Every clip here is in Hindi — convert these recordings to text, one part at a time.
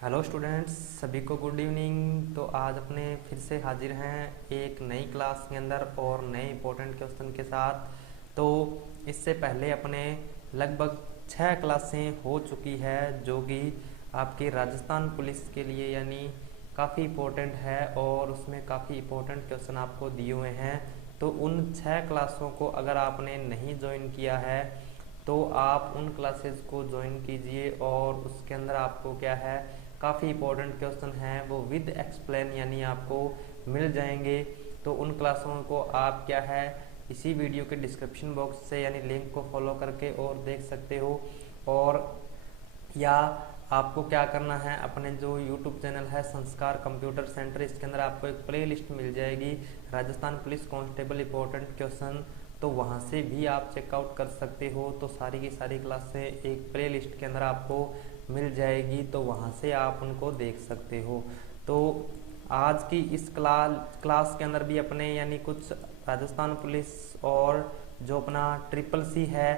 हेलो स्टूडेंट्स, सभी को गुड इवनिंग। तो आज अपने फिर से हाजिर हैं एक नई क्लास के अंदर और नए इम्पोर्टेंट क्वेश्चन के साथ। तो इससे पहले अपने लगभग 6 क्लासें हो चुकी है जो कि आपकी राजस्थान पुलिस के लिए यानी काफ़ी इम्पोर्टेंट है और उसमें काफ़ी इम्पोर्टेंट क्वेश्चन आपको दिए हुए हैं। तो उन 6 क्लासों को अगर आपने नहीं ज्वाइन किया है तो आप उन क्लासेस को ज्वाइन कीजिए और उसके अंदर आपको क्या है, काफ़ी इंपॉर्टेंट क्वेश्चन हैं वो विद एक्सप्लेन यानी आपको मिल जाएंगे। तो उन क्लासों को आप क्या है इसी वीडियो के डिस्क्रिप्शन बॉक्स से यानी लिंक को फॉलो करके और देख सकते हो। और या आपको क्या करना है, अपने जो यूट्यूब चैनल है संस्कार कंप्यूटर सेंटर, इसके अंदर आपको एक प्ले लिस्ट मिल जाएगी Rajasthan police constable important question, तो वहाँ से भी आप चेकआउट कर सकते हो। तो सारी की सारी क्लासें एक प्ले लिस्ट के अंदर आपको मिल जाएगी, तो वहाँ से आप उनको देख सकते हो। तो आज की इस क्लास के अंदर भी अपने यानी कुछ राजस्थान पुलिस और जो अपना ट्रिपल सी है,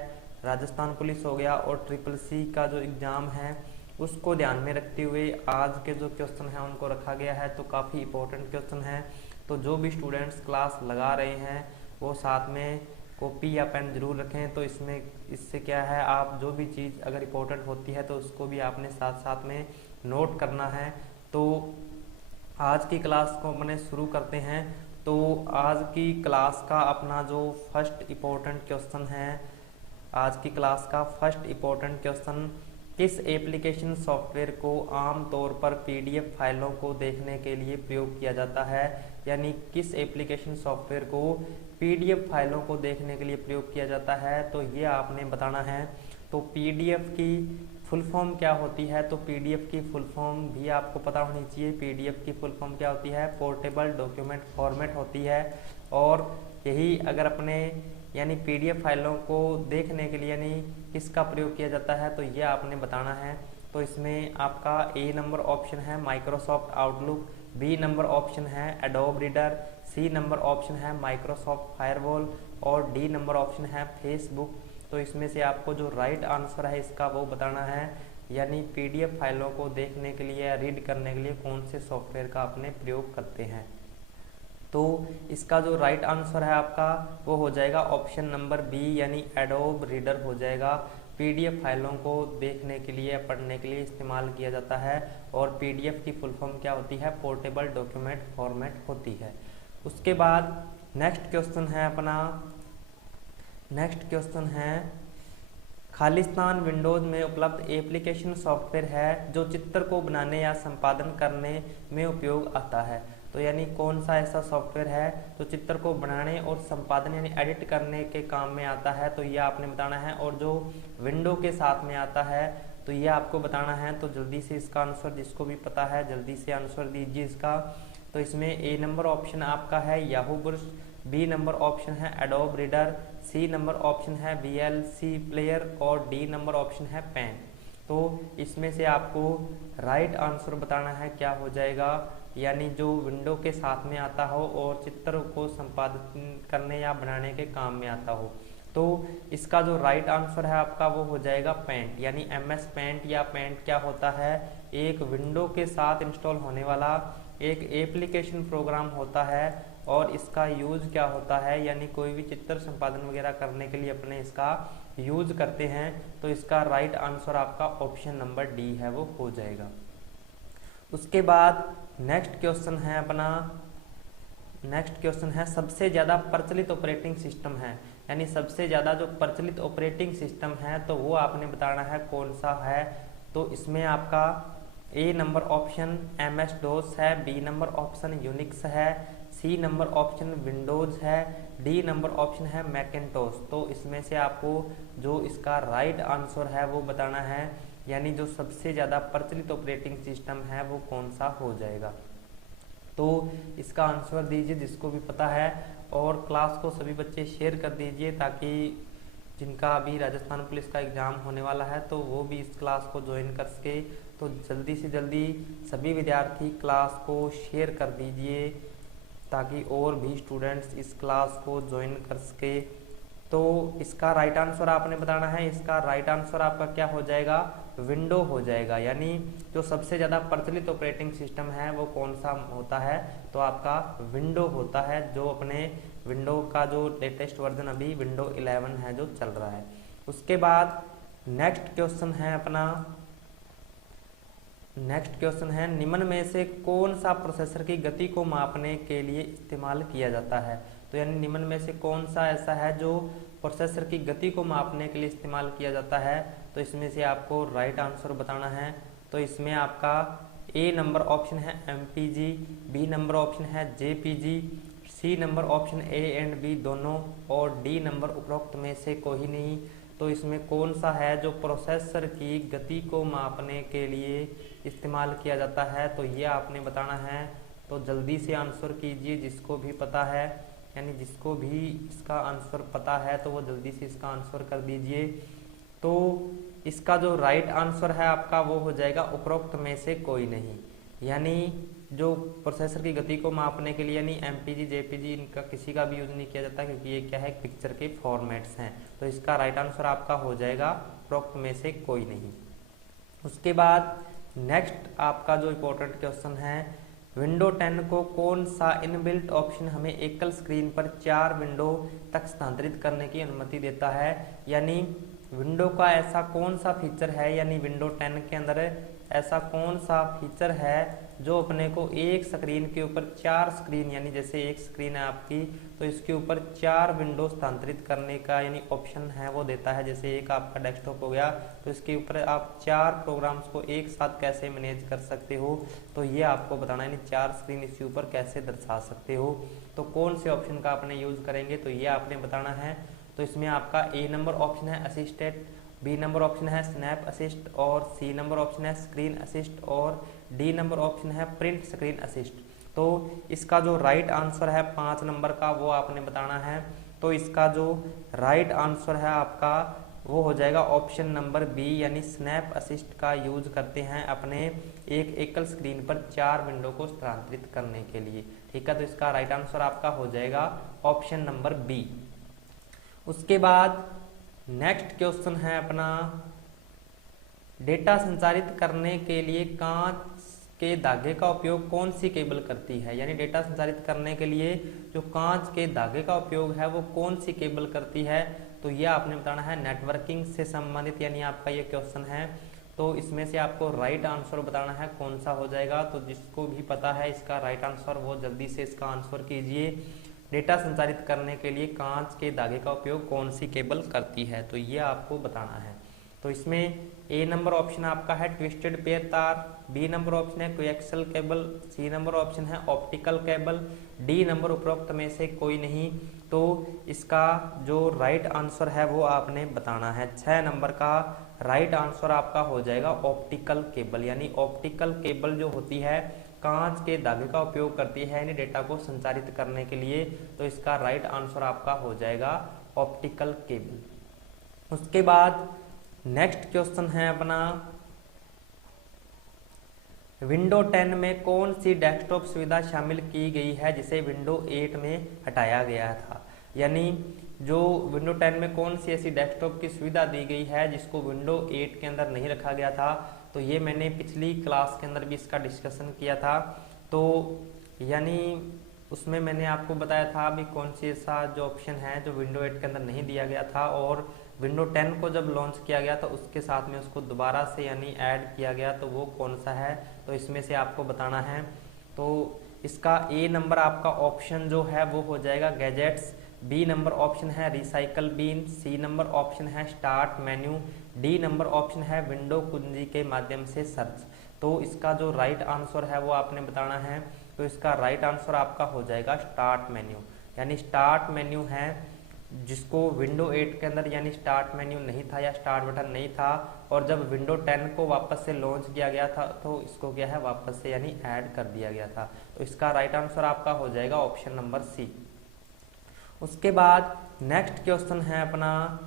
राजस्थान पुलिस हो गया और ट्रिपल सी का जो एग्ज़ाम है उसको ध्यान में रखते हुए आज के जो क्वेश्चन हैं उनको रखा गया है। तो काफ़ी इंपॉर्टेंट क्वेश्चन हैं, तो जो भी स्टूडेंट्स क्लास लगा रहे हैं वो साथ में कॉपी या पेन जरूर रखें। तो इससे क्या है, आप जो भी चीज़ अगर इम्पोर्टेंट होती है तो उसको भी आपने साथ साथ में नोट करना है। तो आज की क्लास को अपने शुरू करते हैं। तो आज की क्लास का अपना जो फर्स्ट इम्पोर्टेंट क्वेश्चन है, आज की क्लास का फर्स्ट इम्पोर्टेंट क्वेश्चन, किस एप्लीकेशन सॉफ्टवेयर को आम तौर पर पीडीएफ फाइलों को देखने के लिए प्रयोग किया जाता है, यानी किस एप्लीकेशन सॉफ्टवेयर को पीडीएफ फाइलों को देखने के लिए प्रयोग किया जाता है, तो ये आपने बताना है। तो पीडीएफ की फुल फॉर्म क्या होती है, तो पीडीएफ की फुल फॉर्म भी आपको पता होनी चाहिए। पीडीएफ की फुल फॉर्म क्या होती है, पोर्टेबल डॉक्यूमेंट फॉर्मेट होती है। और यही अगर अपने यानी पीडीएफ फाइलों को देखने के लिए यानी किसका प्रयोग किया जाता है, तो ये आपने बताना है। तो इसमें आपका ए नंबर ऑप्शन है Microsoft Outlook, B number option है Adobe Reader, C number option है माइक्रोसॉफ्ट फायरवॉल और डी नंबर ऑप्शन है फेसबुक। तो इसमें से आपको जो राइट आंसर है इसका वो बताना है, यानी पीडीएफ फाइलों को देखने के लिए या रीड करने के लिए कौन से सॉफ्टवेयर का अपने प्रयोग करते हैं। तो इसका जो राइट आंसर है आपका वो हो जाएगा ऑप्शन नंबर बी यानी एडोब रीडर हो जाएगा। पीडीएफ फाइलों को देखने के लिए पढ़ने के लिए इस्तेमाल किया जाता है और पीडीएफ की फुल फॉर्म क्या होती है, पोर्टेबल डॉक्यूमेंट फॉर्मेट होती है। उसके बाद नेक्स्ट क्वेश्चन है अपना, नेक्स्ट क्वेश्चन है खालिस्तान विंडोज़ में उपलब्ध एप्लीकेशन सॉफ्टवेयर है जो चित्र को बनाने या संपादन करने में उपयोग आता है। तो यानी कौन सा ऐसा सॉफ्टवेयर है तो चित्र को बनाने और संपादन यानी एडिट करने के काम में आता है, तो ये आपने बताना है। और जो विंडो के साथ में आता है तो ये आपको बताना है। तो जल्दी से इसका आंसर जिसको भी पता है जल्दी से आंसर दीजिए इसका। तो इसमें ए नंबर ऑप्शन आपका है याहू बुर्स, बी नंबर ऑप्शन है Adobe Reader, C number option है वीएलसी प्लेयर और डी नंबर ऑप्शन है पेन। तो इसमें से आपको राइट आंसर बताना है क्या हो जाएगा, यानी जो विंडो के साथ में आता हो और चित्र को संपादित करने या बनाने के काम में आता हो। तो इसका जो राइट आंसर है आपका वो हो जाएगा पेंट, यानी एमएस पेंट। या पेंट क्या होता है, एक विंडो के साथ इंस्टॉल होने वाला एक एप्लीकेशन प्रोग्राम होता है और इसका यूज क्या होता है, यानी कोई भी चित्र संपादन वगैरह करने के लिए अपने इसका यूज करते हैं। तो इसका राइट आंसर आपका ऑप्शन नंबर डी है वो हो जाएगा। उसके बाद नेक्स्ट क्वेश्चन है अपना, नेक्स्ट क्वेश्चन है सबसे ज़्यादा प्रचलित ऑपरेटिंग सिस्टम है, यानी सबसे ज़्यादा जो प्रचलित ऑपरेटिंग सिस्टम है तो वो आपने बताना है कौन सा है। तो इसमें आपका A number option M S DOS है, बी नंबर ऑप्शन यूनिक्स है, सी नंबर ऑप्शन विंडोज़ है, डी नंबर ऑप्शन है मैकिन्टोश। तो इसमें से आपको जो इसका राइट आंसर है वो बताना है, यानी जो सबसे ज़्यादा प्रचलित ऑपरेटिंग सिस्टम है वो कौन सा हो जाएगा। तो इसका आंसर दीजिए जिसको भी पता है और क्लास को सभी बच्चे शेयर कर दीजिए ताकि जिनका अभी राजस्थान पुलिस का एग्ज़ाम होने वाला है तो वो भी इस क्लास को ज्वाइन कर सके। तो जल्दी से जल्दी सभी विद्यार्थी क्लास को शेयर कर दीजिए ताकि और भी स्टूडेंट्स इस क्लास को ज्वाइन कर सके। तो इसका राइट आंसर आपने बताना है, इसका राइट आंसर आपका क्या हो जाएगा, विंडो हो जाएगा। यानी जो सबसे ज़्यादा प्रचलित ऑपरेटिंग सिस्टम है वो कौन सा होता है, तो आपका विंडो होता है, जो अपने विंडो का जो लेटेस्ट वर्जन अभी विंडो 11 है जो चल रहा है। उसके बाद नेक्स्ट क्वेश्चन है निम्न में से कौन सा प्रोसेसर की गति को मापने के लिए इस्तेमाल किया जाता है। तो यानी निम्न में से कौन सा ऐसा है जो प्रोसेसर की गति को मापने के लिए इस्तेमाल किया जाता है, तो इसमें से आपको राइट आंसर बताना है। तो इसमें आपका ए नंबर ऑप्शन है MPG, बी नंबर ऑप्शन है JPG, C number option A and B दोनों, और डी नंबर उपरोक्त में से कोई नहीं। तो इसमें कौन सा है जो प्रोसेसर की गति को मापने के लिए इस्तेमाल किया जाता है, तो ये आपने बताना है। तो जल्दी से आंसर कीजिए, जिसको भी पता है, यानी जिसको भी इसका आंसर पता है तो वो जल्दी से इसका आंसर कर दीजिए। तो इसका जो राइट आंसर है आपका वो हो जाएगा उपरोक्त में से कोई नहीं। यानी जो प्रोसेसर की गति को मापने के लिए यानी MPG JPG इनका किसी का भी यूज नहीं किया जाता, क्योंकि ये क्या है पिक्चर के फॉर्मेट्स हैं। तो इसका राइट आंसर आपका हो जाएगा उपरोक्त में से कोई नहीं। उसके बाद नेक्स्ट आपका जो इम्पोर्टेंट क्वेश्चन है, विंडो 10 को कौन सा इनबिल्ट ऑप्शन हमें एकल स्क्रीन पर 4 विंडो तक स्थानांतरित करने की अनुमति देता है। यानी विंडो का ऐसा कौन सा फीचर है, यानी विंडो 10 के अंदर ऐसा कौन सा फीचर है जो अपने को एक स्क्रीन के ऊपर 4 स्क्रीन, यानी जैसे एक स्क्रीन है आपकी तो इसके ऊपर 4 विंडो स्थानांतरित करने का यानी ऑप्शन है वो देता है। जैसे एक आपका डेस्कटॉप हो गया तो इसके ऊपर आप 4 प्रोग्राम्स को एक साथ कैसे मैनेज कर सकते हो, तो ये आपको बताना है, यानी 4 स्क्रीन इसके ऊपर कैसे दर्शा सकते हो। तो कौन से ऑप्शन का आपने यूज करेंगे, तो ये आपने बताना है। तो इसमें आपका ए नंबर ऑप्शन है असिस्टेड, बी नंबर ऑप्शन है स्नैप असिस्ट, और सी नंबर ऑप्शन है स्क्रीन असिस्ट, और डी नंबर ऑप्शन है प्रिंट स्क्रीन असिस्ट। तो इसका जो राइट आंसर है 5 नंबर का वो आपने बताना है। तो इसका जो राइट आंसर है आपका वो हो जाएगा ऑप्शन नंबर बी, यानी स्नैप असिस्ट का यूज करते हैं अपने एक एकल स्क्रीन पर 4 विंडो को स्थानांतरित करने के लिए। ठीक है, तो इसका राइट आंसर आपका हो जाएगा ऑप्शन नंबर बी। उसके बाद नेक्स्ट क्वेश्चन है अपना, डेटा संचारित करने के लिए कांच के धागे का उपयोग कौन सी केबल करती है। यानी डेटा संचारित करने के लिए जो कांच के धागे का उपयोग है वो कौन सी केबल करती है, तो ये आपने बताना है नेटवर्किंग से संबंधित, यानी आपका ये क्वेश्चन है। तो इसमें से आपको राइट आंसर बताना है कौन सा हो जाएगा। तो जिसको भी पता है इसका राइट आंसर वो जल्दी से इसका आंसर कीजिए। डेटा संचारित करने के लिए कांच के धागे का उपयोग कौन सी केबल करती है, तो ये आपको बताना है। तो इसमें ए नंबर ऑप्शन आपका है ट्विस्टेड पेयर तार, बी नंबर ऑप्शन है coaxial cable, C number option है ऑप्टिकल केबल, डी नंबर उपरोक्त में से कोई नहीं। तो इसका जो राइट आंसर है वो आपने बताना है। 6 नंबर का राइट आंसर आपका हो जाएगा ऑप्टिकल केबल, यानी ऑप्टिकल केबल जो होती है कांच के धागे का उपयोग करती है यानी डेटा को संचारित करने के लिए। तो इसका राइट आंसर आपका हो जाएगा ऑप्टिकल केबल। उसके बाद नेक्स्ट क्वेश्चन है अपना, विंडो 10 में कौन सी डेस्कटॉप सुविधा शामिल की गई है जिसे विंडो 8 में हटाया गया था। यानी जो विंडो 10 में कौन सी ऐसी डेस्कटॉप की सुविधा दी गई है जिसको विंडो 8 के अंदर नहीं रखा गया था, तो ये मैंने पिछली क्लास के अंदर भी इसका डिस्कशन किया था। तो यानी उसमें मैंने आपको बताया था अभी कौन सी ऐसा जो ऑप्शन है जो विंडो 8 के अंदर नहीं दिया गया था, और विंडो 10 को जब लॉन्च किया गया तो उसके साथ में उसको दोबारा से यानी ऐड किया गया, तो वो कौन सा है, तो इसमें से आपको बताना है। तो इसका ए नंबर आपका ऑप्शन जो है वो हो जाएगा गैजेट्स, बी नंबर ऑप्शन है recycle bin, C number option है start menu, D number option है विंडो कुंजी के माध्यम से सर्च। तो इसका जो राइट आंसर है वो आपने बताना है। तो इसका राइट आंसर आपका हो जाएगा स्टार्ट मेन्यू, यानी स्टार्ट मेन्यू है जिसको विंडो 8 के अंदर यानी स्टार्ट मेन्यू नहीं था या स्टार्ट बटन नहीं था, और जब विंडो 10 को वापस से लॉन्च किया गया था तो इसको क्या है वापस से यानी ऐड कर दिया गया था। तो इसका राइट आंसर आपका हो जाएगा ऑप्शन नंबर सी। उसके बाद नेक्स्ट क्वेश्चन है अपना,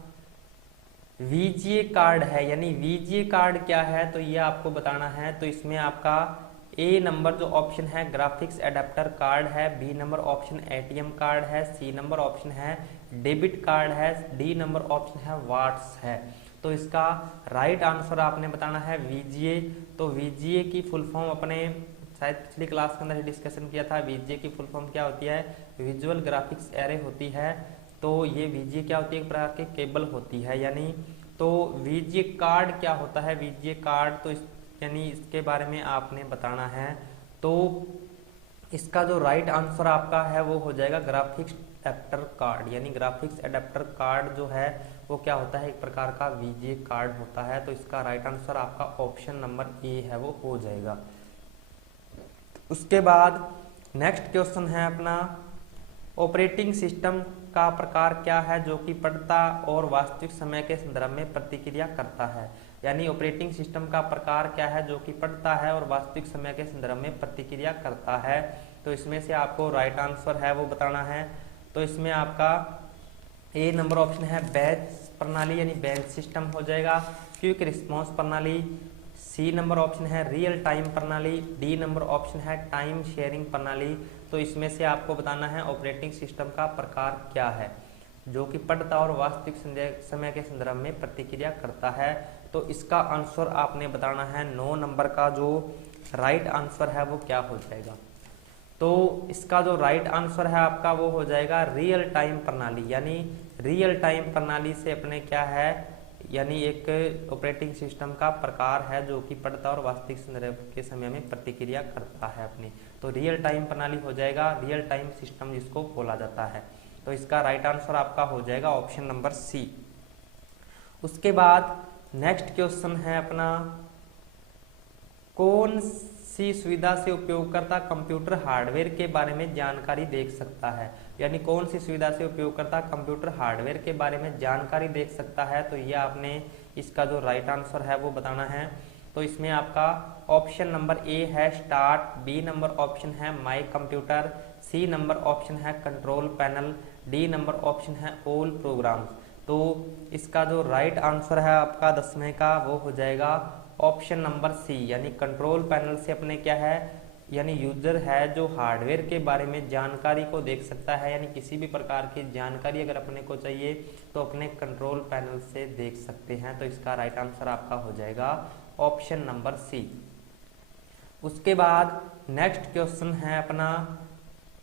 वीजीए कार्ड है, यानी वीजीए कार्ड क्या है तो ये आपको बताना है। तो इसमें आपका ए नंबर जो ऑप्शन है ग्राफिक्स एडाप्टर कार्ड है, B number option ATM card है, सी नंबर ऑप्शन है डेबिट कार्ड है, डी नंबर ऑप्शन है वाट्स है। तो इसका राइट आंसर आपने बताना है VGA। तो VGA की फुल फॉर्म अपने शायद पिछली क्लास के अंदर डिस्कशन किया था। VGA की फुल फॉर्म क्या होती है? विजुअल ग्राफिक्स एरे होती है। तो ये VGA क्या होती है? एक प्रकार की केबल होती है यानी। तो VGA कार्ड क्या होता है? VGA कार्ड तो यानी इसके बारे में आपने बताना है। तो इसका जो राइट आंसर आपका है वो हो जाएगा ग्राफिक्स एडेप्टर कार्ड, यानी ग्राफिक्स एडेप्टर कार्ड जो है वो क्या होता है? एक प्रकार का VGA कार्ड होता है। तो इसका राइट आंसर आपका ऑप्शन नंबर ए है वो हो जाएगा। उसके बाद नेक्स्ट क्वेश्चन है अपना, ऑपरेटिंग सिस्टम का प्रकार क्या है जो कि पढ़ता और वास्तविक समय के संदर्भ में प्रतिक्रिया करता है? यानी ऑपरेटिंग सिस्टम का प्रकार क्या है जो कि पढ़ता है और वास्तविक समय के संदर्भ में प्रतिक्रिया करता है? तो इसमें से आपको राइट आंसर है वो बताना है। तो इसमें आपका ए नंबर ऑप्शन है बैच प्रणाली यानी बैच सिस्टम हो जाएगा। क्विक रिस्पॉन्स प्रणाली, सी नंबर ऑप्शन है रियल टाइम प्रणाली, डी नंबर ऑप्शन है टाइम शेयरिंग प्रणाली। तो इसमें से आपको बताना है ऑपरेटिंग सिस्टम का प्रकार क्या है जो कि पढ़ता और वास्तविक समय के संदर्भ में प्रतिक्रिया करता है। तो इसका आंसर आपने बताना है 9 नंबर का जो राइट आंसर है वो क्या हो जाएगा? तो इसका जो राइट आंसर है आपका वो हो जाएगा रियल टाइम प्रणाली, यानी रियल टाइम प्रणाली से अपने क्या है, यानी एक ऑपरेटिंग सिस्टम का प्रकार है जो कि पढ़ता और वास्तविक संदर्भ के समय में प्रतिक्रिया करता है अपनी। तो रियल टाइम प्रणाली हो जाएगा, रियल टाइम सिस्टम जिसको बोला जाता है। तो इसका राइट आंसर आपका हो जाएगा ऑप्शन नंबर सी। उसके बाद नेक्स्ट क्वेश्चन है अपना, कौन सी सुविधा से उपयोगकर्ता कंप्यूटर हार्डवेयर के बारे में जानकारी देख सकता है? यानी कौन सी सुविधा से उपयोगकर्ता कंप्यूटर हार्डवेयर के बारे में जानकारी देख सकता है? तो ये आपने इसका जो राइट आंसर है वो बताना है। तो इसमें आपका ऑप्शन नंबर ए है स्टार्ट, बी नंबर ऑप्शन है My Computer, C number option है control panel, D number option है ऑल प्रोग्राम्स। तो इसका जो राइट आंसर है आपका 10वें का वो हो जाएगा ऑप्शन नंबर सी, यानी कंट्रोल पैनल से अपने क्या है, यानी यूजर है जो हार्डवेयर के बारे में जानकारी को देख सकता है, यानी किसी भी प्रकार की जानकारी अगर अपने को चाहिए तो अपने कंट्रोल पैनल से देख सकते हैं। तो इसका राइट आंसर आपका हो जाएगा ऑप्शन नंबर सी। उसके बाद नेक्स्ट क्वेश्चन है अपना,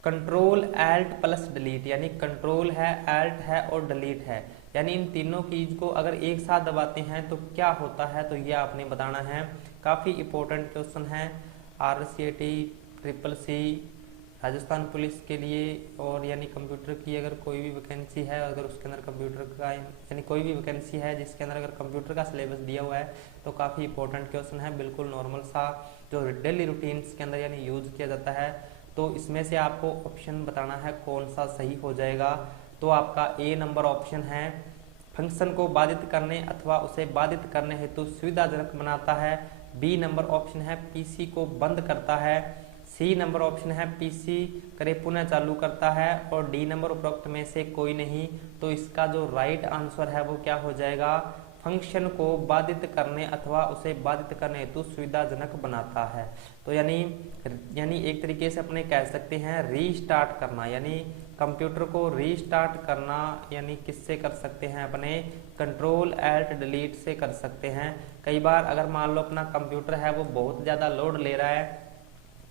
कंट्रोल एल्ट प्लस डिलीट, यानी कंट्रोल है, एल्ट है और डिलीट है, यानी इन तीनों कीज को अगर एक साथ दबाते हैं तो क्या होता है? तो ये आपने बताना है। काफ़ी इंपॉर्टेंट क्वेश्चन है RCAT, SSC, राजस्थान पुलिस के लिए, और यानी कंप्यूटर की अगर कोई भी वैकेंसी है, अगर उसके अंदर कंप्यूटर का यानी कोई भी वैकेंसी है जिसके अंदर अगर कंप्यूटर का सिलेबस दिया हुआ है तो काफ़ी इंपॉर्टेंट क्वेश्चन है, बिल्कुल नॉर्मल सा जो डेली रूटीन्स के अंदर यानी यूज किया जाता है। तो इसमें से आपको ऑप्शन बताना है कौन सा सही हो जाएगा। तो आपका ए नंबर ऑप्शन है फंक्शन को बाधित करने अथवा उसे बाधित करने हेतु सुविधाजनक बनाता है, बी नंबर ऑप्शन है पीसी को बंद करता है, सी नंबर ऑप्शन है पीसी करे पुनः चालू करता है, और डी नंबर उपरोक्त में से कोई नहीं। तो इसका जो राइट आंसर है वो क्या हो जाएगा? फंक्शन को बाधित करने अथवा उसे बाधित करने हेतु सुविधाजनक बनाता है। तो यानी एक तरीके से अपने कह सकते हैं रीस्टार्ट करना, यानी कंप्यूटर को रीस्टार्ट करना, यानी किससे कर सकते हैं? अपने कंट्रोल एल्ट डिलीट से कर सकते हैं। कई बार अगर मान लो अपना कंप्यूटर है वो बहुत ज़्यादा लोड ले रहा है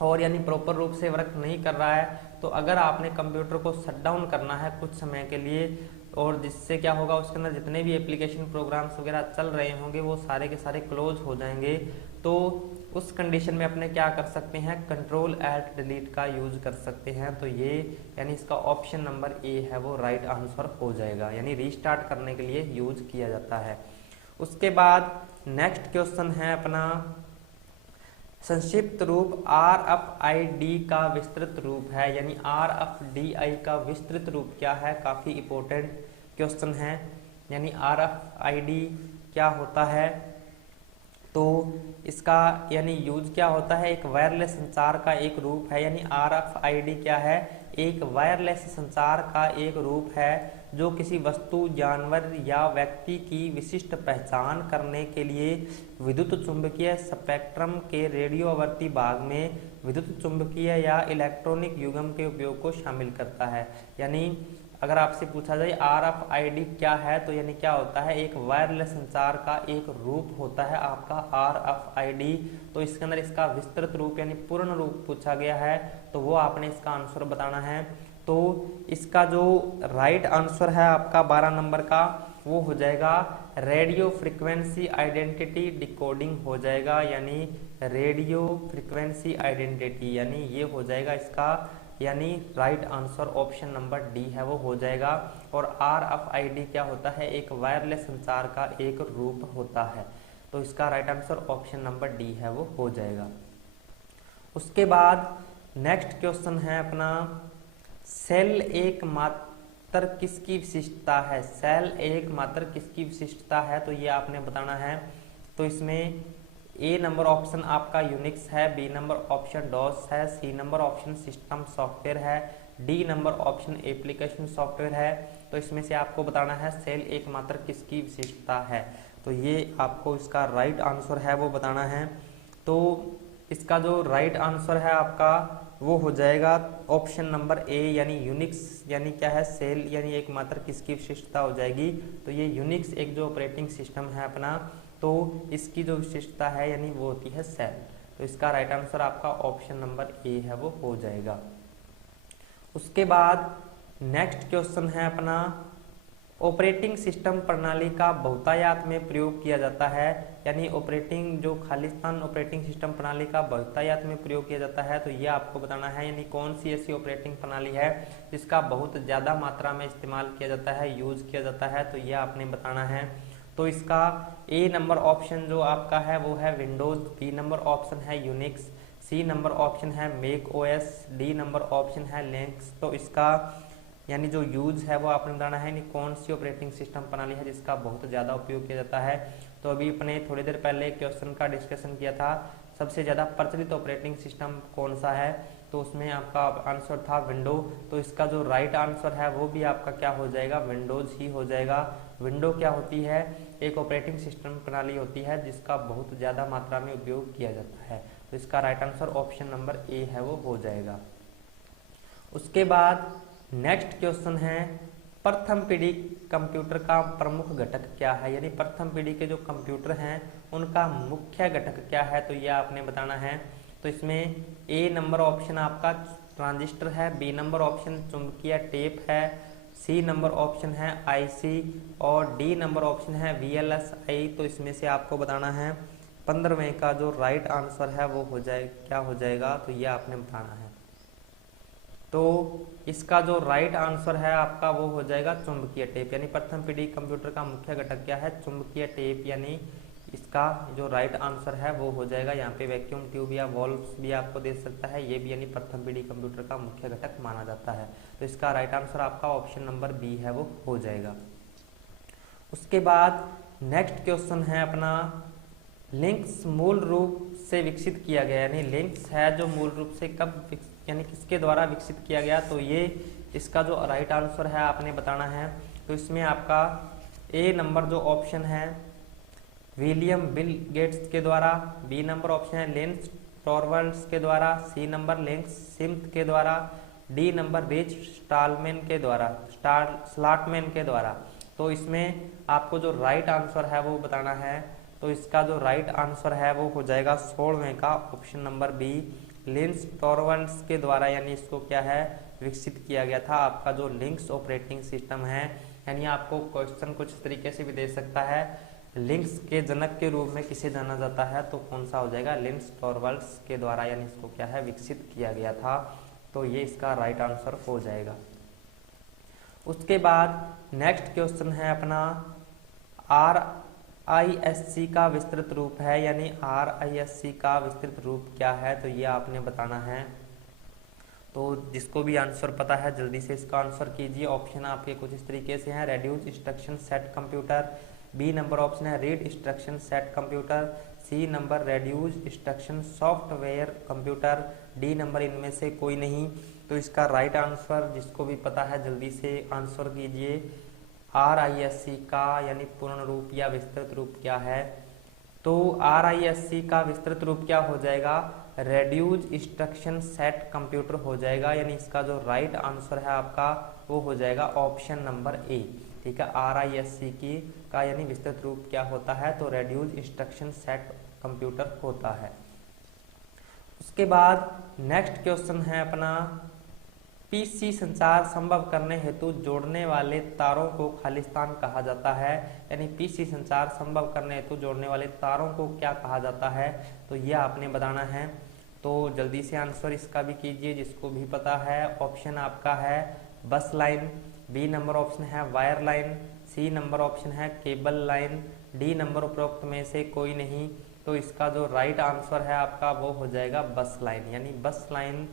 और यानी प्रॉपर रूप से वर्क नहीं कर रहा है, तो अगर आपने कंप्यूटर को शट डाउन करना है कुछ समय के लिए, और जिससे क्या होगा उसके अंदर जितने भी एप्लीकेशन प्रोग्राम्स वगैरह चल रहे होंगे वो सारे के सारे क्लोज हो जाएंगे, तो उस कंडीशन में अपने क्या कर सकते हैं? कंट्रोल एल्ट डिलीट का यूज कर सकते हैं। तो ये यानी इसका ऑप्शन नंबर ए है वो राइट आंसर हो जाएगा, यानी रीस्टार्ट करने के लिए यूज किया जाता है। उसके बाद नेक्स्ट क्वेश्चन है अपना, संक्षिप्त रूप RFID का विस्तृत रूप है, यानी RFDI का विस्तृत रूप क्या है? काफ़ी इंपॉर्टेंट क्वेश्चन है, यानी RFID क्या होता है? तो इसका यानी यूज क्या होता है? एक वायरलेस संचार का एक रूप है, यानी RFID क्या है? एक वायरलेस संचार का एक रूप है जो किसी वस्तु, जानवर या व्यक्ति की विशिष्ट पहचान करने के लिए विद्युत चुंबकीय स्पेक्ट्रम के रेडियो आवर्ती भाग में विद्युत चुंबकीय या इलेक्ट्रॉनिक युग्म के उपयोग को शामिल करता है। यानी अगर आपसे पूछा जाए RFID क्या है, तो यानी क्या होता है, एक वायरलेस संचार का एक रूप होता है आपका RFID। तो इसके अंदर इसका विस्तृत रूप यानी पूर्ण रूप पूछा गया है, तो वो आपने इसका आंसर बताना है। तो इसका जो राइट आंसर है आपका 12 नंबर का, वो हो जाएगा रेडियो फ्रीक्वेंसी आइडेंटिटी डिकोडिंग हो जाएगा, यानी रेडियो फ्रीक्वेंसी आइडेंटिटी, यानी ये हो जाएगा इसका, यानी right answer option number D है वो हो जाएगा। और RFID क्या होता है, एक वायरलेस संचार का एक रूप होता है, तो इसका right answer option number D है वो हो जाएगा। उसके बाद नेक्स्ट क्वेश्चन है अपना, सेल एक मात्र किसकी विशिष्टता है, सेल एक मात्र किसकी विशिष्टता है, तो ये आपने बताना है। तो इसमें ए नंबर ऑप्शन आपका यूनिक्स है, बी नंबर ऑप्शन डॉस है, C number option system software है, D number option application software है। तो इसमें से आपको बताना है सेल एकमात्र किसकी विशेषता है, तो ये आपको इसका राइट आंसर है वो बताना है। तो इसका जो राइट आंसर है आपका वो हो जाएगा ऑप्शन नंबर ए, यानी यूनिक्स, यानी क्या है, सेल यानी एकमात्र किसकी विशिष्टता हो जाएगी, तो ये यूनिक्स एक जो ऑपरेटिंग सिस्टम है अपना, तो इसकी जो विशेषता है यानी वो होती है सेल। तो इसका राइट आंसर आपका ऑप्शन नंबर ए है वो हो जाएगा। उसके बाद नेक्स्ट क्वेश्चन है अपना, ऑपरेटिंग सिस्टम प्रणाली का बहुतायत में प्रयोग किया जाता है, यानी ऑपरेटिंग जो खालिस्तान ऑपरेटिंग सिस्टम प्रणाली का बहुतायत में प्रयोग किया जाता है, तो ये आपको बताना है, यानी कौन सी ऐसी ऑपरेटिंग प्रणाली है जिसका बहुत ज़्यादा मात्रा में इस्तेमाल किया जाता है, यूज किया जाता है, तो ये आपने बताना है। तो इसका ए नंबर ऑप्शन जो आपका है वो है विंडोज, बी नंबर ऑप्शन है यूनिक्स, सी नंबर ऑप्शन है Mac OS, D number option है लिनक्स। तो इसका यानी जो यूज है वो आपने बताना है, यानी कौन सी ऑपरेटिंग सिस्टम प्रणाली है जिसका बहुत ज़्यादा उपयोग किया जाता है। तो अभी अपने थोड़ी देर पहले क्वेश्चन का डिस्कशन किया था, सबसे ज़्यादा प्रचलित ऑपरेटिंग सिस्टम कौन सा है, तो उसमें आपका आंसर था विंडो। तो इसका जो राइट आंसर है वो भी आपका क्या हो जाएगा, विंडोज ही हो जाएगा। विंडो क्या होती है, एक ऑपरेटिंग सिस्टम प्रणाली होती है जिसका बहुत ज़्यादा मात्रा में उपयोग किया जाता है, तो इसका right answer option number A है वो हो जाएगा। उसके बाद नेक्स्ट क्वेश्चन है, प्रथम पीढ़ी कंप्यूटर का प्रमुख घटक क्या है, यानी प्रथम पीढ़ी के जो कंप्यूटर हैं उनका मुख्य घटक क्या है, तो यह आपने बताना है। तो इसमें ए नंबर ऑप्शन आपका ट्रांजिस्टर है, बी नंबर ऑप्शन चुंबकीय टेप है, सी नंबर ऑप्शन है आईसी और डी नंबर ऑप्शन है VLSI। तो इसमें से आपको बताना है 15वें का जो राइट आंसर है वो हो जाए क्या हो जाएगा, तो ये आपने बताना है। तो इसका जो राइट आंसर है आपका वो हो जाएगा चुंबकीय टेप, यानी प्रथम पीढ़ी कंप्यूटर का मुख्य घटक क्या है, चुंबकीय टेप, यानी इसका जो राइट आंसर है वो हो जाएगा। यहाँ पे वैक्यूम ट्यूब या वॉल्व्स भी आपको दे सकता है, ये भी यानी प्रथम पीढ़ी कंप्यूटर का मुख्य घटक माना जाता है। तो इसका राइट आंसर आपका ऑप्शन नंबर बी है वो हो जाएगा। उसके बाद नेक्स्ट क्वेश्चन है अपना, लिंक्स मूल रूप से विकसित किया गया, यानी लिंक्स है जो मूल रूप से कब यानी किसके द्वारा विकसित किया गया, तो ये इसका जो राइट आंसर है आपने बताना है। तो इसमें आपका ए नंबर जो ऑप्शन है विलियम बिल गेट्स के द्वारा, बी नंबर ऑप्शन है लिंस टॉरवल्ड्स के द्वारा, सी नंबर लिंक्स सिम्थ के द्वारा, डी नंबर रिच स्लॉटमैन के द्वारा। तो इसमें आपको जो राइट आंसर है वो बताना है। तो इसका जो राइट आंसर है वो हो जाएगा 16वें का ऑप्शन नंबर बी, लिंस टॉरवल्ड्स के द्वारा, यानी इसको क्या है विकसित किया गया था आपका जो लिंक्स ऑपरेटिंग सिस्टम है। यानी आपको क्वेश्चन कुछ तरीके से भी दे सकता है, लिंक्स के जनक के रूप में किसे जाना जाता है, तो कौन सा हो जाएगा, लिंस टॉरवल्ड्स के द्वारा, यानी इसको क्या है विकसित किया गया था। तो ये इसका राइट आंसर हो जाएगा। उसके बाद नेक्स्ट क्वेश्चन है अपना, RISC का विस्तृत रूप है, यानी RISC का विस्तृत रूप क्या है, तो ये आपने बताना है। तो जिसको भी आंसर पता है जल्दी से इसका आंसर कीजिए। ऑप्शन आपके कुछ इस तरीके से हैं, reduce instruction set computer, B number option है read instruction set computer, C number reduce instruction software computer, D number इनमें से कोई नहीं। तो इसका राइट आंसर जिसको भी पता है जल्दी से आंसर कीजिए। RISC का यानी पूर्ण रूप या विस्तृत रूप क्या है, तो RISC का विस्तृत रूप क्या हो जाएगा, रेड्यूज इंस्ट्रक्शन सेट कंप्यूटर हो जाएगा, यानी इसका जो राइट आंसर है आपका वो हो जाएगा ऑप्शन नंबर ए। ठीक है, RISC की का यानी विस्तृत रूप क्या होता है, तो रेड्यूज इंस्ट्रक्शन सेट कंप्यूटर होता है। उसके बाद नेक्स्ट क्वेश्चन है अपना, PC संचार संभव करने हेतु जोड़ने वाले तारों को खालिस्तान कहा जाता है, यानी PC संचार संभव करने हेतु जोड़ने वाले तारों को क्या कहा जाता है, तो यह आपने बताना है। तो जल्दी से आंसर इसका भी कीजिए जिसको भी पता है। ऑप्शन आपका है bus line, B number option है wire line, C number option है केबल लाइन, डी नंबर उपरोक्त में से कोई नहीं। तो इसका जो राइट आंसर है आपका वो हो जाएगा बस लाइन, यानी बस लाइन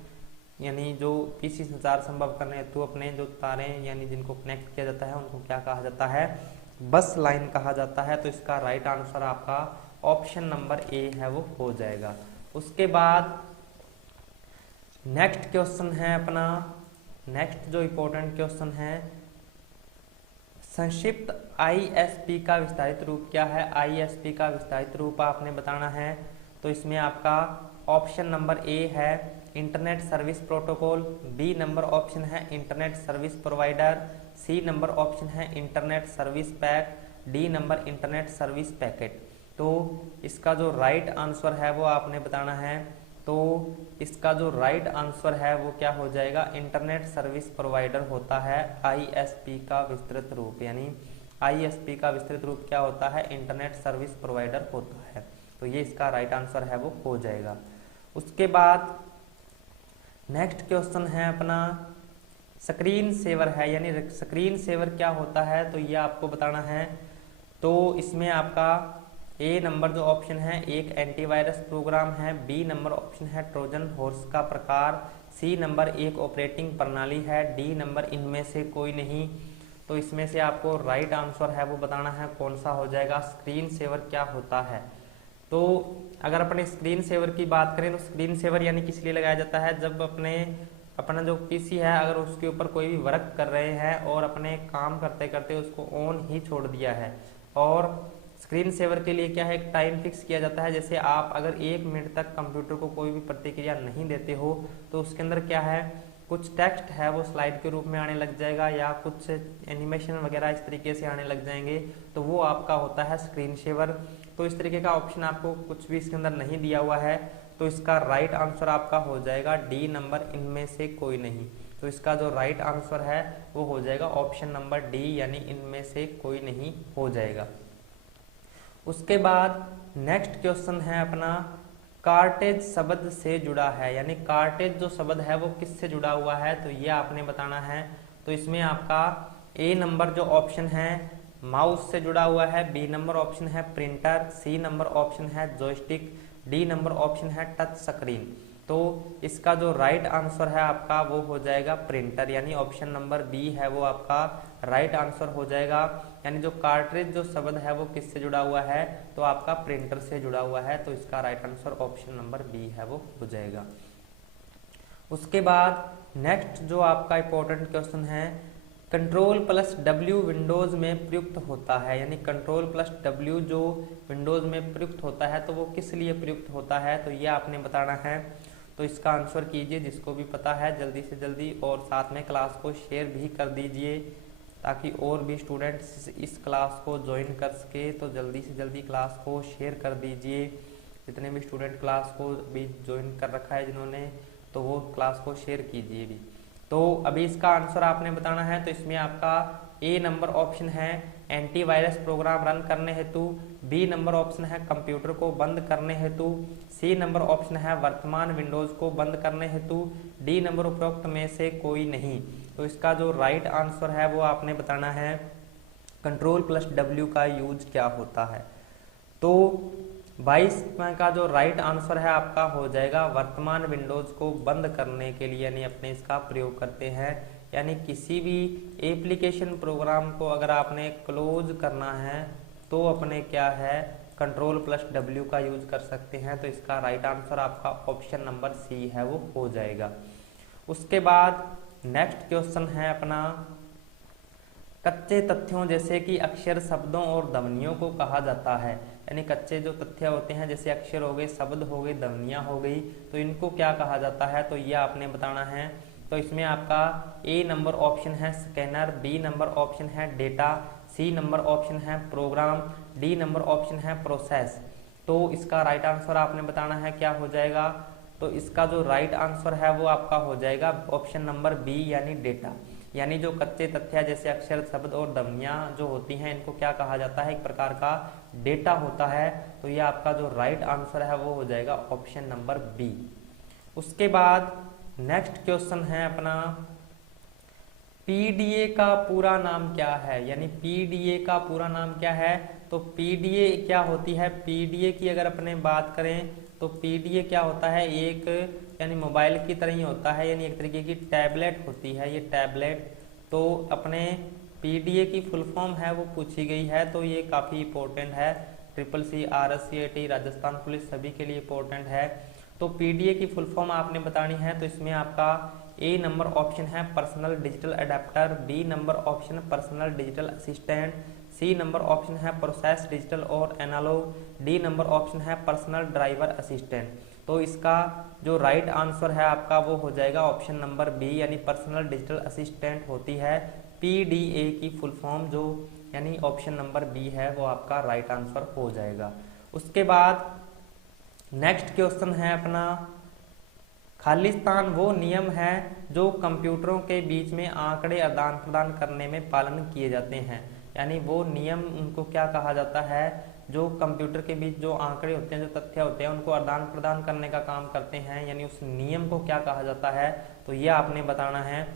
यानी जो PC संचार संभव करने हेतु अपने जो तारे यानी जिनको कनेक्ट किया जाता है उनको क्या कहा जाता है, बस लाइन कहा जाता है। तो इसका राइट आंसर आपका ऑप्शन नंबर ए है वो हो जाएगा। उसके बाद नेक्स्ट क्वेश्चन है अपना, नेक्स्ट जो इम्पोर्टेंट क्वेश्चन है, संक्षिप्त ISP का विस्तारित रूप क्या है। ISP का विस्तारित रूप आपने बताना है। तो इसमें आपका ऑप्शन नंबर ए है internet service protocol, B number option है internet service provider, C number option है internet service pack, D number internet service packet. तो इसका जो राइट आंसर है वो आपने बताना है। तो इसका जो राइट आंसर है वो क्या हो जाएगा, इंटरनेट सर्विस प्रोवाइडर होता है ISP का विस्तृत रूप, यानी ISP का विस्तृत रूप क्या होता है, इंटरनेट सर्विस प्रोवाइडर होता है। तो ये इसका राइट आंसर है वो हो जाएगा। उसके बाद नेक्स्ट क्वेश्चन है अपना, स्क्रीन सेवर है, यानी स्क्रीन सेवर क्या होता है, तो ये आपको बताना है। तो इसमें आपका ए नंबर जो ऑप्शन है एक एंटीवायरस प्रोग्राम है, बी नंबर ऑप्शन है ट्रोजन हॉर्स का प्रकार, सी नंबर एक ऑपरेटिंग प्रणाली है, डी नंबर इनमें से कोई नहीं। तो इसमें से आपको राइट आंसर है वो बताना है कौन सा हो जाएगा, स्क्रीन सेवर क्या होता है। तो अगर अपने स्क्रीन सेवर की बात करें तो स्क्रीन सेवर यानी किस लिए लगाया जाता है, जब अपना जो PC है अगर उसके ऊपर कोई भी वर्क कर रहे हैं और अपने काम करते करते उसको ऑन ही छोड़ दिया है, और स्क्रीन सेवर के लिए क्या है एक टाइम फिक्स किया जाता है। जैसे आप अगर 1 मिनट तक कंप्यूटर को कोई भी प्रतिक्रिया नहीं देते हो तो उसके अंदर क्या है कुछ टेक्स्ट है वो स्लाइड के रूप में आने लग जाएगा या कुछ एनिमेशन वगैरह इस तरीके से आने लग जाएंगे, तो वो आपका होता है स्क्रीन सेवर। तो इस तरीके का ऑप्शन आपको कुछ भी इसके अंदर नहीं दिया हुआ है, तो इसका राइट आंसर आपका हो जाएगा डी नंबर इनमें से कोई नहीं। तो इसका जो राइट आंसर है वो हो जाएगा ऑप्शन नंबर डी, यानी इनमें से कोई नहीं हो जाएगा। उसके बाद नेक्स्ट क्वेश्चन है अपना, कार्टेज शब्द से जुड़ा है, यानी कार्टेज जो शब्द है वो किससे जुड़ा हुआ है, तो ये आपने बताना है। तो इसमें आपका ए नंबर जो ऑप्शन है माउस से जुड़ा हुआ है, बी नंबर ऑप्शन है प्रिंटर, सी नंबर ऑप्शन है जॉयस्टिक, डी नंबर ऑप्शन है टच स्क्रीन। तो इसका जो राइट आंसर है आपका वो हो जाएगा प्रिंटर, यानी ऑप्शन नंबर बी है वो आपका राइट आंसर हो जाएगा। यानी जो कार्ट्रिज जो शब्द है वो किससे जुड़ा हुआ है, तो आपका प्रिंटर से जुड़ा हुआ है। तो इसका right answer option number B है वो हो जाएगा। उसके बाद नेक्स्ट जो आपका इंपॉर्टेंट क्वेश्चन है, Ctrl+W विंडोज में प्रयुक्त होता है, यानी Ctrl+W जो विंडोज में प्रयुक्त होता है तो वो किस लिए प्रयुक्त होता है, तो ये आपने बताना है। तो इसका आंसर कीजिए जिसको भी पता है जल्दी से जल्दी, और साथ में क्लास को शेयर भी कर दीजिए ताकि और भी स्टूडेंट्स इस क्लास को ज्वाइन कर सके। तो जल्दी से जल्दी क्लास को शेयर कर दीजिए, जितने भी स्टूडेंट क्लास को भी ज्वाइन कर रखा है जिन्होंने, तो वो क्लास को शेयर कीजिए भी। तो अभी इसका आंसर आपने बताना है। तो इसमें आपका ए नंबर ऑप्शन है एंटीवायरस प्रोग्राम रन करने हेतु, बी नंबर ऑप्शन है कंप्यूटर को बंद करने हेतु, सी नंबर ऑप्शन है वर्तमान विंडोज को बंद करने हेतु, डी नंबर उपरोक्त में से कोई नहीं। तो इसका जो राइट आंसर है वो आपने बताना है Ctrl+W का यूज क्या होता है। तो 22 का जो राइट आंसर है आपका हो जाएगा वर्तमान विंडोज को बंद करने के लिए, यानी अपने इसका प्रयोग करते हैं। यानी किसी भी एप्लीकेशन प्रोग्राम को अगर आपने क्लोज करना है तो अपने क्या है Ctrl+W का यूज कर सकते हैं। तो इसका राइट आंसर आपका ऑप्शन नंबर सी है वो हो जाएगा। उसके बाद नेक्स्ट क्वेश्चन है अपना, कच्चे तथ्यों जैसे कि अक्षर शब्दों और ध्वनियों को कहा जाता है, यानी कच्चे जो तथ्य होते हैं जैसे अक्षर हो गए, शब्द हो गए, ध्वनियाँ हो गई, तो इनको क्या कहा जाता है, तो ये आपने बताना है। तो इसमें आपका ए नंबर ऑप्शन है स्कैनर, बी नंबर ऑप्शन है डेटा, सी नंबर ऑप्शन है प्रोग्राम, डी नंबर ऑप्शन है प्रोसेस। तो इसका राइट आंसर आपने बताना है क्या हो जाएगा, तो इसका जो राइट आंसर है वो आपका हो जाएगा ऑप्शन नंबर बी यानी डेटा। यानी जो कच्चे तथ्य जैसे अक्षर, शब्द और ध्वनियाँ जो होती हैं इनको क्या कहा जाता है, एक प्रकार का डेटा होता है। तो ये आपका जो राइट आंसर है वो हो जाएगा ऑप्शन नंबर बी। उसके बाद नेक्स्ट क्वेश्चन है अपना, पीडीए का पूरा नाम क्या है, यानी पीडीए का पूरा नाम क्या है। तो पीडीए क्या होती है, पीडीए की अगर अपने बात करें तो पीडीए क्या होता है, एक यानी मोबाइल की तरह ही होता है, यानी एक तरीके की टैबलेट होती है ये टैबलेट। तो अपने पीडीए की फुल फॉर्म है वो पूछी गई है, तो ये काफ़ी इंपॉर्टेंट है, SSC, RSCAT, राजस्थान पुलिस सभी के लिए इंपॉर्टेंट है। तो पीडीए की फुल फॉर्म आपने बतानी है, तो इसमें आपका ए नंबर ऑप्शन है personal digital adapter, B number option personal digital assistant, C number option है प्रोसेस डिजिटल और एनालॉग, डी नंबर ऑप्शन है पर्सनल ड्राइवर असिस्टेंट। तो इसका जो राइट आंसर है आपका वो हो जाएगा ऑप्शन नंबर बी यानी पर्सनल डिजिटल असिस्टेंट होती है पीडीए की फुल फॉर्म, जो यानी ऑप्शन नंबर बी है वो आपका राइट आंसर हो जाएगा। उसके बाद नेक्स्ट क्वेश्चन है अपना, खालिस्तान वो नियम है जो कंप्यूटरों के बीच में आंकड़े आदान प्रदान करने में पालन किए जाते हैं। यानी वो नियम उनको क्या कहा जाता है, जो कंप्यूटर के बीच जो आंकड़े होते हैं, जो तथ्य होते हैं, उनको आदान प्रदान करने का काम करते हैं, यानी उस नियम को क्या कहा जाता है, तो ये आपने बताना है।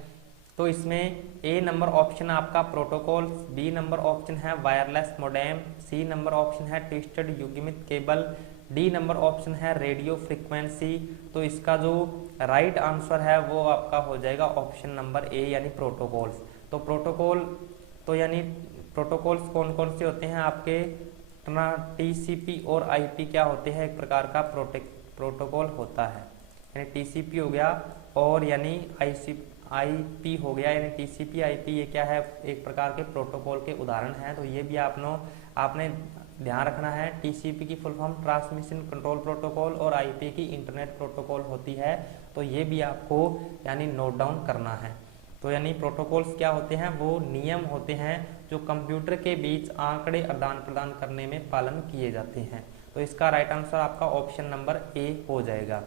तो इसमें ए नंबर ऑप्शन आपका प्रोटोकॉल, बी नंबर ऑप्शन है wireless modem, C number option है ट्विस्टेड युग्मित केबल, डी नंबर ऑप्शन है रेडियो फ्रीक्वेंसी। तो इसका जो राइट आंसर है वो आपका हो जाएगा ऑप्शन नंबर ए यानी प्रोटोकॉल्स। तो प्रोटोकॉल तो यानी प्रोटोकॉल्स कौन कौन से होते हैं आपके, टीसीपी और आईपी क्या होते हैं, एक प्रकार का प्रोटोकॉल होता है। यानी टीसीपी हो गया और यानी आईपी हो गया, यानी टीसीपी आईपी ये क्या है, एक प्रकार के प्रोटोकॉल के उदाहरण हैं। तो ये भी आपने ध्यान रखना है। टीसीपी की full form transmission control protocol और आईपी की इंटरनेट प्रोटोकॉल होती है। तो ये भी आपको यानी नोट डाउन करना है। तो यानी प्रोटोकॉल्स क्या होते हैं, वो नियम होते हैं जो कंप्यूटर के बीच आंकड़े आदान प्रदान करने में पालन किए जाते हैं। तो इसका राइट आंसर आपका ऑप्शन नंबर ए हो जाएगा।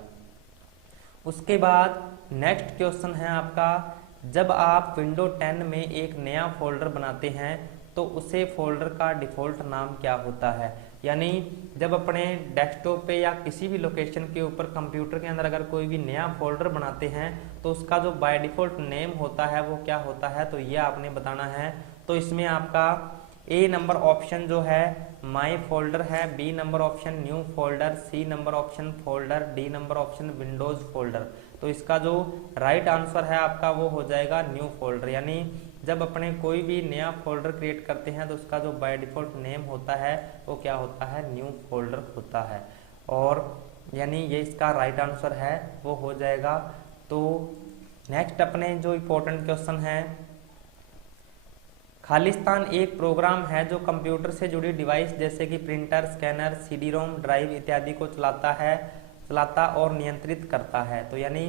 उसके बाद नेक्स्ट क्वेश्चन है आपका, जब आप विंडो 10 में एक नया फोल्डर बनाते हैं तो उसे फोल्डर का डिफ़ॉल्ट नाम क्या होता है। यानी जब अपने डेस्कटॉप पे या किसी भी लोकेशन के ऊपर कंप्यूटर के अंदर अगर कोई भी नया फोल्डर बनाते हैं तो उसका जो बाय डिफ़ॉल्ट नेम होता है वो क्या होता है, तो ये आपने बताना है। तो इसमें आपका ए नंबर ऑप्शन जो है माई फोल्डर है, B number option new folder, C number option folder, D number option Windows folder. तो इसका जो राइट आंसर है आपका वो हो जाएगा न्यू फोल्डर। यानी जब अपने कोई भी नया फोल्डर क्रिएट करते हैं तो उसका जो बाय डिफ़ॉल्ट नेम होता है वो क्या होता है, न्यू फोल्डर होता है। और यानी ये इसका राइट आंसर है वो हो जाएगा। तो नेक्स्ट अपने जो इम्पोर्टेंट क्वेश्चन है, खालिस्तान एक प्रोग्राम है जो कंप्यूटर से जुड़ी डिवाइस जैसे कि प्रिंटर, स्कैनर, CD-ROM, ड्राइव इत्यादि को चलाता और नियंत्रित करता है। तो यानी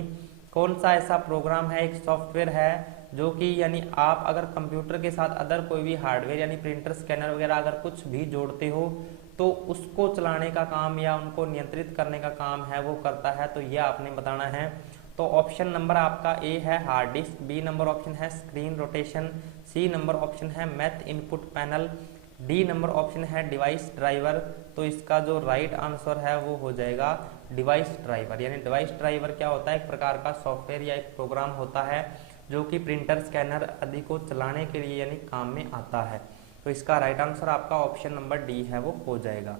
कौन सा ऐसा प्रोग्राम है, एक सॉफ्टवेयर है जो कि यानी आप अगर कंप्यूटर के साथ अदर कोई भी हार्डवेयर यानी प्रिंटर, स्कैनर वगैरह अगर कुछ भी जोड़ते हो तो उसको चलाने का काम या उनको नियंत्रित करने का काम है वो करता है। तो ये आपने बताना है। तो ऑप्शन नंबर आपका ए है hard disk, B number option है screen rotation, C number option है math input panel, D number option है डिवाइस ड्राइवर। तो इसका जो राइट आंसर है वो हो जाएगा डिवाइस ड्राइवर। यानी डिवाइस ड्राइवर क्या होता है, एक प्रकार का सॉफ्टवेयर या एक प्रोग्राम होता है जो कि प्रिंटर, स्कैनर आदि को चलाने के लिए यानी काम में आता है। तो इसका राइट आंसर आपका ऑप्शन नंबर डी है वो हो जाएगा।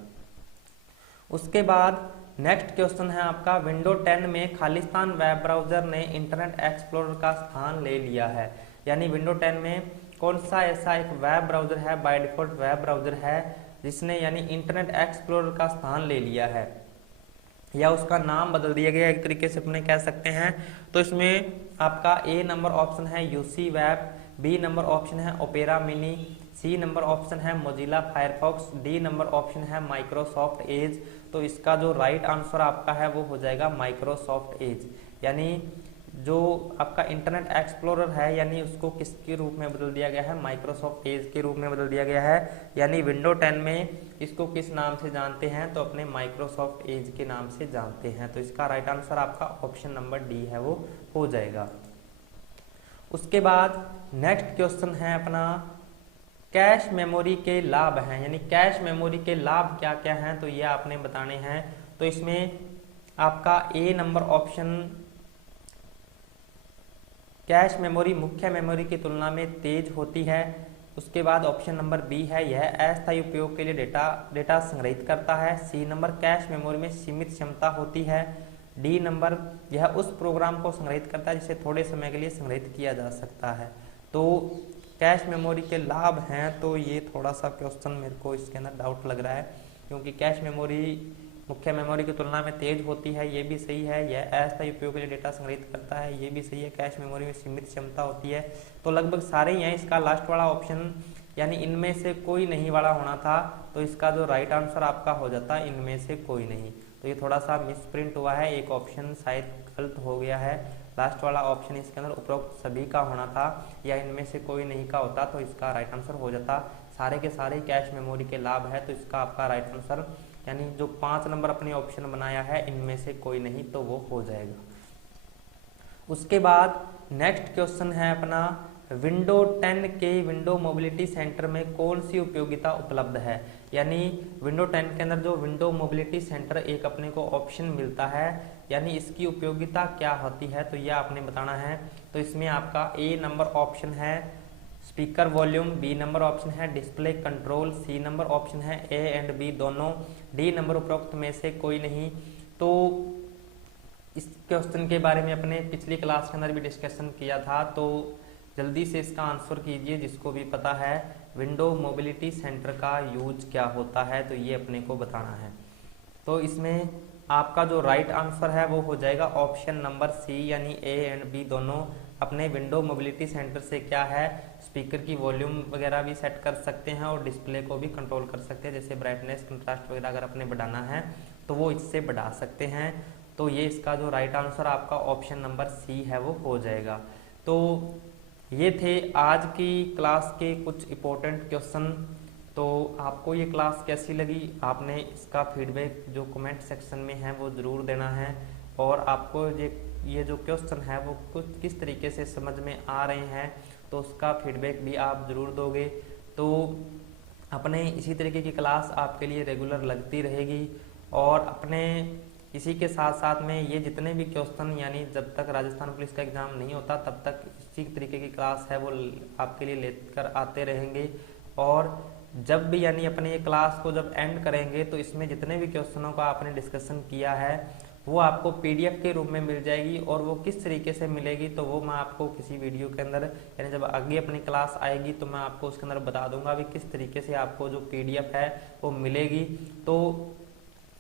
उसके बाद नेक्स्ट क्वेश्चन है आपका, विंडो 10 में खालिस्तान वेब ब्राउजर ने इंटरनेट एक्सप्लोरर का स्थान ले लिया है। यानी विंडो 10 में कौन सा ऐसा एक वेब ब्राउजर है, बाय डिफॉल्ट वेब ब्राउजर है जिसने यानी इंटरनेट एक्सप्लोरर का स्थान ले लिया है या उसका नाम बदल दिया गया, एक तरीके से अपने कह सकते हैं। तो इसमें आपका ए नंबर ऑप्शन है UC web, B number option है Opera Mini, C number option है Mozilla Firefox, D number option है माइक्रोसॉफ्ट एज। तो इसका जो राइट आंसर आपका है वो हो जाएगा माइक्रोसॉफ्ट एज। यानी जो आपका इंटरनेट एक्सप्लोरर है यानी उसको किसके रूप में बदल दिया गया है, माइक्रोसॉफ्ट एज के रूप में बदल दिया गया है। यानी विंडो 10 में इसको किस नाम से जानते हैं, तो अपने माइक्रोसॉफ्ट एज के नाम से जानते हैं। तो इसका राइट आंसर आपका ऑप्शन नंबर डी है वो हो जाएगा। उसके बाद नेक्स्ट क्वेश्चन है अपना कैश मेमोरी के लाभ हैं, यानी कैश मेमोरी के लाभ क्या क्या हैं, तो ये आपने बताने हैं। तो इसमें आपका A number option, cache memory मुख्य मेमोरी की तुलना में तेज होती है। उसके बाद ऑप्शन नंबर बी है यह अस्थायी उपयोग के लिए डेटा संग्रहित करता है। सी नंबर कैश मेमोरी में सीमित क्षमता होती है। डी नंबर यह उस प्रोग्राम को संग्रहित करता है जिसे थोड़े समय के लिए संग्रहित किया जा सकता है। तो कैश मेमोरी के लाभ हैं, तो ये थोड़ा सा क्वेश्चन मेरे को इसके अंदर डाउट लग रहा है, क्योंकि कैश मेमोरी मुख्य मेमोरी की तुलना में तेज होती है, ये भी सही है। यह अस्थायी उपयोग के लिए डेटा संग्रहित करता है, ये भी सही है। कैश मेमोरी में सीमित क्षमता होती है, तो लगभग सारे ही हैं। इसका लास्ट वाला ऑप्शन यानी इनमें से कोई नहीं वाला होना था, तो इसका जो राइट आंसर आपका हो जाता इनमें से कोई नहीं। तो ये थोड़ा सा मिसप्रिंट हुआ है, एक ऑप्शन शायद गलत हो गया है। लास्ट वाला ऑप्शन इसके अंदर उपरोक्त सभी का होना था या इनमें से कोई नहीं का होता, तो इसका राइट आंसर हो जाता सारे के सारे कैश मेमोरी के लाभ है। तो इसका आपका राइट आंसर यानी जो 5 नंबर अपने ऑप्शन बनाया है इनमें से कोई नहीं, तो वो हो जाएगा। उसके बाद नेक्स्ट क्वेश्चन है अपना विंडो 10 के विंडो मोबिलिटी सेंटर में कौन सी उपयोगिता उपलब्ध है। यानी विंडो 10 के अंदर जो विंडो मोबिलिटी सेंटर एक अपने को ऑप्शन मिलता है, यानी इसकी उपयोगिता क्या होती है, तो यह आपने बताना है। तो इसमें आपका ए नंबर ऑप्शन है speaker volume, B number option है display control, C number option है ए एंड बी दोनों, डी नंबर उपरोक्त में से कोई नहीं। तो इस क्वेश्चन के बारे में अपने पिछली क्लास के अंदर भी डिस्कशन किया था, तो जल्दी से इसका आंसर कीजिए जिसको भी पता है विंडो मोबिलिटी सेंटर का यूज क्या होता है, तो ये अपने को बताना है। तो इसमें आपका जो राइट आंसर है वो हो जाएगा ऑप्शन नंबर सी, यानी ए एंड बी दोनों। अपने विंडो मोबिलिटी सेंटर से क्या है, स्पीकर की वॉल्यूम वगैरह भी सेट कर सकते हैं और डिस्प्ले को भी कंट्रोल कर सकते हैं, जैसे ब्राइटनेस कंट्रास्ट वगैरह अगर अपने बढ़ाना है तो वो इससे बढ़ा सकते हैं। तो ये इसका जो राइट आंसर आपका ऑप्शन नंबर सी है वो हो जाएगा। तो ये थे आज की क्लास के कुछ इम्पोर्टेंट क्वेश्चन। तो आपको ये क्लास कैसी लगी, आपने इसका फीडबैक जो कमेंट सेक्शन में है वो ज़रूर देना है, और आपको ये जो क्वेश्चन है वो कुछ किस तरीके से समझ में आ रहे हैं तो उसका फीडबैक भी आप ज़रूर दोगे। तो अपने इसी तरीके की क्लास आपके लिए रेगुलर लगती रहेगी, और अपने इसी के साथ साथ में ये जितने भी क्वेश्चन यानी जब तक राजस्थान पुलिस का एग्ज़ाम नहीं होता तब तक इसी तरीके की क्लास है वो आपके लिए लेकर आते रहेंगे। और जब भी यानी अपने ये क्लास को जब एंड करेंगे तो इसमें जितने भी क्वेश्चनों का आपने डिस्कशन किया है वो आपको पीडीएफ के रूप में मिल जाएगी, और वो किस तरीके से मिलेगी तो वो मैं आपको किसी वीडियो के अंदर यानी जब आगे अपनी क्लास आएगी तो मैं आपको उसके अंदर बता दूंगा भी किस तरीके से आपको जो पीडीएफ है वो मिलेगी। तो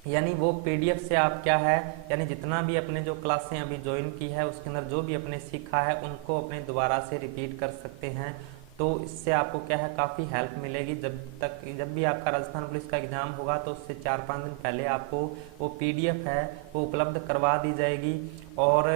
यानी वो पीडीएफ से आप क्या है यानी जितना भी अपने जो क्लासें अभी ज्वाइन की है उसके अंदर जो भी अपने सीखा है उनको अपने दोबारा से रिपीट कर सकते हैं। तो इससे आपको क्या है काफ़ी हेल्प मिलेगी। जब भी आपका राजस्थान पुलिस का एग्ज़ाम होगा तो उससे 4-5 दिन पहले आपको वो पीडीएफ है वो उपलब्ध करवा दी जाएगी, और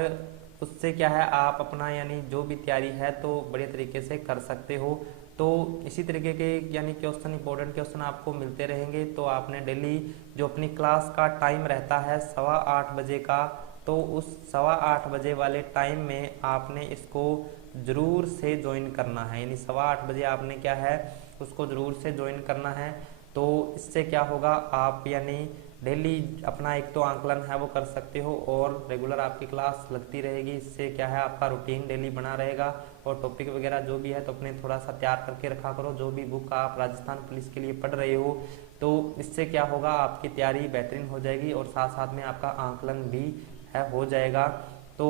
उससे क्या है आप अपना यानी जो भी तैयारी है तो बढ़िया तरीके से कर सकते हो। तो इसी तरीके के यानी क्वेश्चन इंपॉर्टेंट क्वेश्चन आपको मिलते रहेंगे। तो आपने डेली जो अपनी क्लास का टाइम रहता है 8:15 बजे का, तो उस 8:15 बजे वाले टाइम में आपने इसको ज़रूर से ज्वाइन करना है, यानी 8:15 बजे आपने क्या है उसको ज़रूर से ज्वाइन करना है। तो इससे क्या होगा आप यानी डेली अपना एक तो आंकलन है वो कर सकते हो, और रेगुलर आपकी क्लास लगती रहेगी। इससे क्या है आपका रूटीन डेली बना रहेगा, और टॉपिक वगैरह जो भी है तो अपने थोड़ा सा तैयार करके रखा करो। जो भी बुक आप राजस्थान पुलिस के लिए पढ़ रहे हो तो इससे क्या होगा आपकी तैयारी बेहतरीन हो जाएगी, और साथ साथ में आपका आंकलन भी है हो जाएगा। तो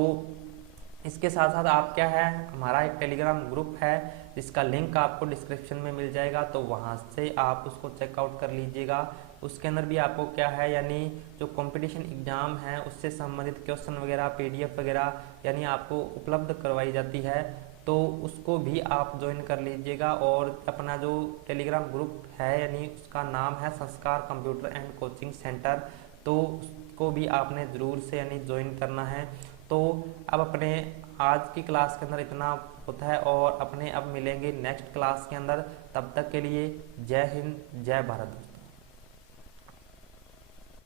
इसके साथ साथ आप क्या है हमारा एक टेलीग्राम ग्रुप है जिसका लिंक आपको डिस्क्रिप्शन में मिल जाएगा, तो वहाँ से आप उसको चेकआउट कर लीजिएगा। उसके अंदर भी आपको क्या है यानी जो कंपटीशन एग्जाम है उससे संबंधित क्वेश्चन वगैरह पीडीएफ वगैरह यानी आपको उपलब्ध करवाई जाती है। तो उसको भी आप ज्वाइन कर लीजिएगा। और अपना जो टेलीग्राम ग्रुप है यानी उसका नाम है संस्कार कंप्यूटर एंड कोचिंग सेंटर, तो उसको भी आपने ज़रूर से यानी ज्वाइन करना है। तो अब अपने आज की क्लास के अंदर इतना होता है और अपने अब मिलेंगे नेक्स्ट क्लास के अंदर। तब तक के लिए जय हिंद जय भारत।